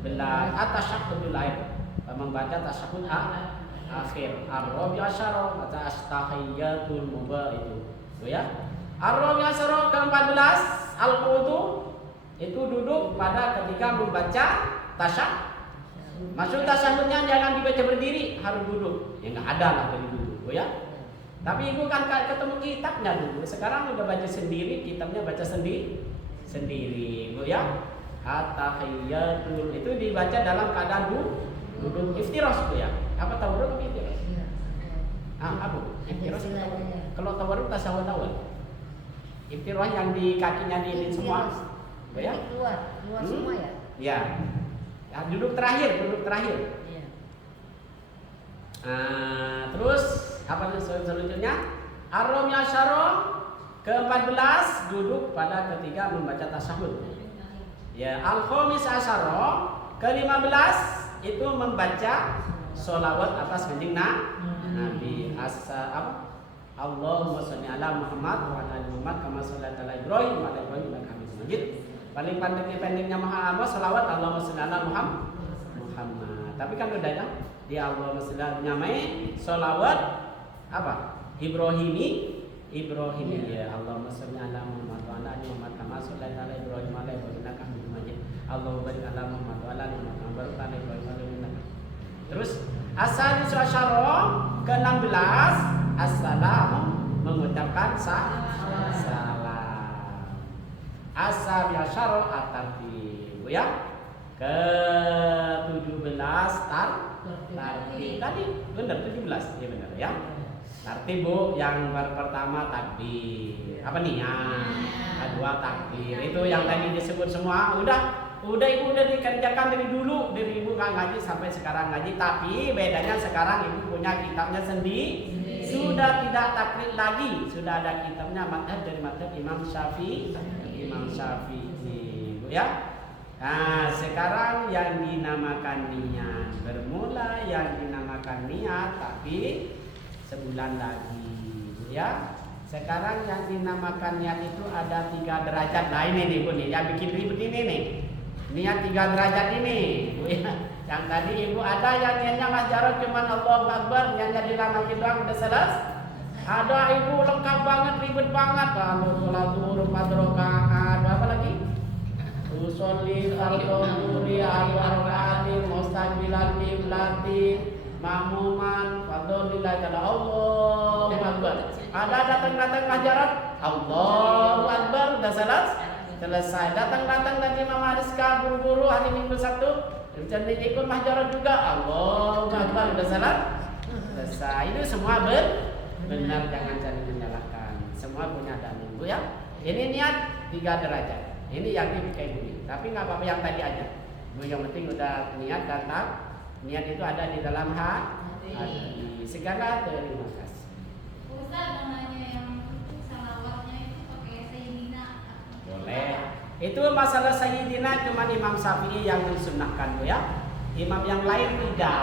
belah at-tasyaqqudul akhir. Membaca tasyahud akhir. Ar-rabi asyara kata astahiyatul mubah itu. Ya. Ar-rabi asyara ke-14 al-qudu itu duduk pada ketika membaca tasyahud. Maksud tasyahudnya jangan dibaca berdiri, harus duduk. Ya enggak ada lah dari dulu, ya. Tapi ibu kan ketemu kitabnya dulu. Sekarang udah baca sendiri, kitabnya baca sendiri, Bu ya. At-tahiyatul itu dibaca dalam keadaan duduk iftiras Bu ya. Apa tawarruk atau iftiras? Apa? Iftiras. Kalau tawarruk tasawuf awal. Iftiras yang di kakinya di semua. Bu ya. Keluar semua ya. Ya. Ya, duduk terakhir. Iya. Terus apa selanjutnya? Ar-rabi asyara ke-14 duduk pada ketika membaca tasyahud. Ya, al-khamis asyara ke-15 itu membaca sholawat atas kanjeng Nabi. Allahumma sholli ala Muhammad wa ala ali Muhammad kama shallaita ala Ibrahim wa ala Ibrahim innaka Hamidum Majid. Paling pendeknya Muhammad sholawat Allahumma sholli ala Muhammad. Tapi kan udah ya di Allahumma sholli ala nyamai sholawat apa? Ibrahimi ya Allahumma sholli ala Muhammad wa ala ali Muhammad kama shallaita ala Ibrahim wa ala Ibrahim innaka Hamidum Majid. Allahumma barik ala Muhammad wa ala ali Muhammad kama barakta ala Ibrahim wa ala ali Muhammad. Terus as-sadisu asyara ke-16 assalamu mengucapkan salam. As-sabi asyara at-tartib ya. Ke-17 tartib. Tadi benar 17 ya benar ya. Tartib Bu, yang pertama takbir. Apa nih? Kedua takbir. Itu yang tadi disebut semua. Udah ibu udah dikerjakan dari dulu. Dari ibu nggak ngaji sampai sekarang ngaji. Tapi bedanya sekarang ibu punya kitabnya sendiri. Sudah tidak taklid lagi. Sudah ada kitabnya madhab dari madhab Imam Syafi'i. Bu ya. Nah sekarang yang dinamakan niat bermula yang dinamakan niat tapi sebulan lagi ya. Sekarang yang dinamakan niat itu ada 3 derajat. Nah ini nih Bu nih yang bikin ribet ini nih. Niat 3 derajat ini Bu ya. Yang tadi ibu ada yang niatnya mahjarah cuman Allahu Akbar, niatnya dilamak doang udah selesai. Ada ibu lengkap banget, ribet banget. Kalau sholat zuhur 4 rakaat, apa lagi? Usolli al-dhuhri al-arba'ati mustaqbilan qiblati ma'muman fadlillahi ta'ala Allahu Akbar. Ada datang mahjarah Allahu Akbar udah selesai. Datang tadi Mama Rizka buru-buru hari Minggu Sabtu jadi ikut mahjarah juga Allahu Akbar udah selesai. Itu semua benar, jangan cari menyalahkan. Semua punya dalil Bu ya. Ini niat 3 derajat. Ini yang kayak gini. Tapi nggak apa-apa yang tadi aja. Bu yang penting udah niat datang. Niat itu ada di dalam hati. Segala terima kasih. Ustaz mau nanya yang salawatnya itu pakai sayyidina. Boleh. Itu masalah sayyidina cuma Imam Syafi'i yang mensunnahkan Bu ya. Imam yang lain tidak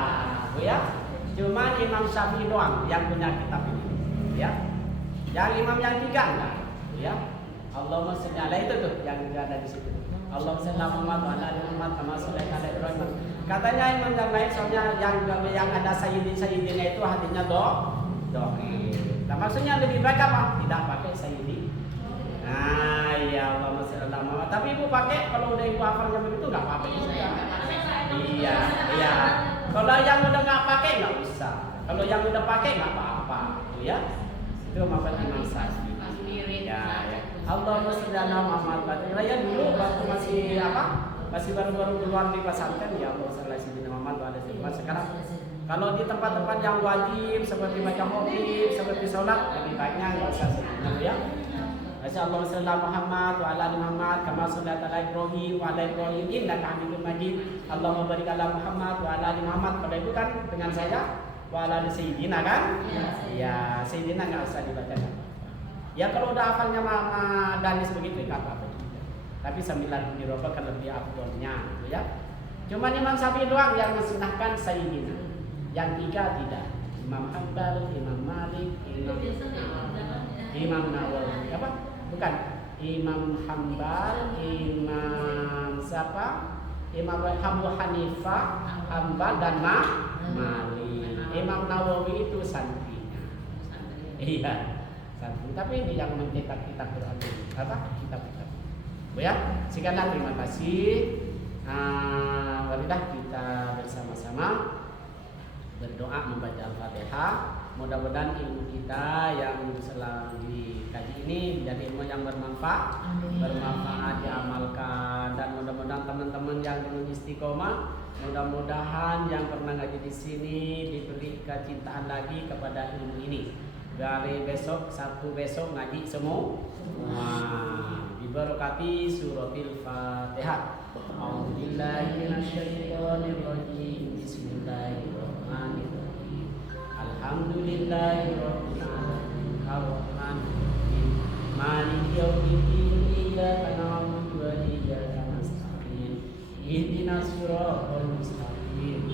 Bu ya. Cuma Imam Syafi'i doang yang punya kitab ini ya. Yang imam yang 3 enggak ya. Allahumma sholli ala itu tuh yang ada di situ. Allahumma sholli ala Muhammad wa ala ali Muhammad kama shallaita ala Ibrahim. Katanya imam yang lain soalnya yang ada sayyidina itu hatinya dohir. Nah maksudnya lebih baik apa? Tidak pakai sayyidi. Nah ya Allahumma sholli ala Muhammad. Tapi ibu pakai kalau udah ibu hafalnya begitu enggak apa-apa juga. Iya. Kalau yang udah nggak pakai nggak usah. Kalau yang udah pakai nggak apa-apa, gitu ya. Itu mazhab Imam Syafi'i. Ya. Allahumma sholli ala Muhammad. Ya dulu waktu masih baru-baru keluar di pesantren, ya Allah sholli ala sayyidina Muhammad wa ala sayyidina. Sekarang kalau di tempat-tempat yang wajib seperti baca khotib, seperti sholat, lebih baiknya nggak usah sebenarnya ya. Allahumma sholli ala Muhammad wa ala ali Muhammad kama shallaita ala Ibrahim wa ala Ibrahim innaka Hamidum Majid. Allahumma barik ala Muhammad wa ala ali Muhammad. Kalau itu kan dengan saya wa ala ali sayyidina kan? Ya, sayyidina nggak usah dibaca. Ya kalau udah hafalnya Mama Danis begitu nggak apa-apa juga. Tapi sambilan dirobek kan lebih afdolnya, gitu ya. Cuma Imam Syafi'i doang yang mensunahkan sayyidina. Yang tiga tidak. Imam Hanbal, Imam Malik, Imam Nawawi. Apa? Bukan. Imam Hanbal, Imam siapa? Imam Abu Hanifah, Hanbal dan Malik. Imam Nawawi itu santrinya. Iya. Tapi ini yang mencetak kitab Quran kitab-kitab. Ya, sekian terima kasih. Marilah kita bersama-sama berdoa membaca Al-Fatihah. Mudah-mudahan ilmu kita yang selama dikaji ini menjadi ilmu yang bermanfaat, diamalkan, dan mudah-mudahan teman-teman yang dengan istiqomah, mudah-mudahan yang pernah ngaji di sini diberi kecintaan lagi kepada ilmu ini. Dari Sabtu besok ngaji semua. Bibarakati suratil Fatihah. A'udzubillahi minasyaitonir rajim. Bismillahirrahmanirrahim. Alhamdulillahirabbil alamin. Arrahmanir rahim. Maliki yaumiddin. Iyyaka na'budu wa iyyaka nasta'in. Ihdinas siratal mustaqim.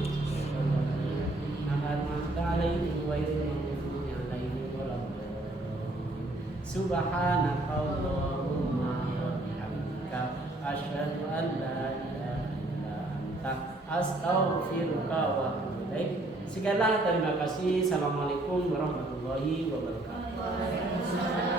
An'amta 'alaihim ghairil maghdubi 'alaihim waladdallin. Subhanaka Allahumma wa bihamdika asyhadu an la ilaha illa anta astaghfiruka wa atubu ilaik. Segala terima kasih. Assalamualaikum warahmatullahi wabarakatuh.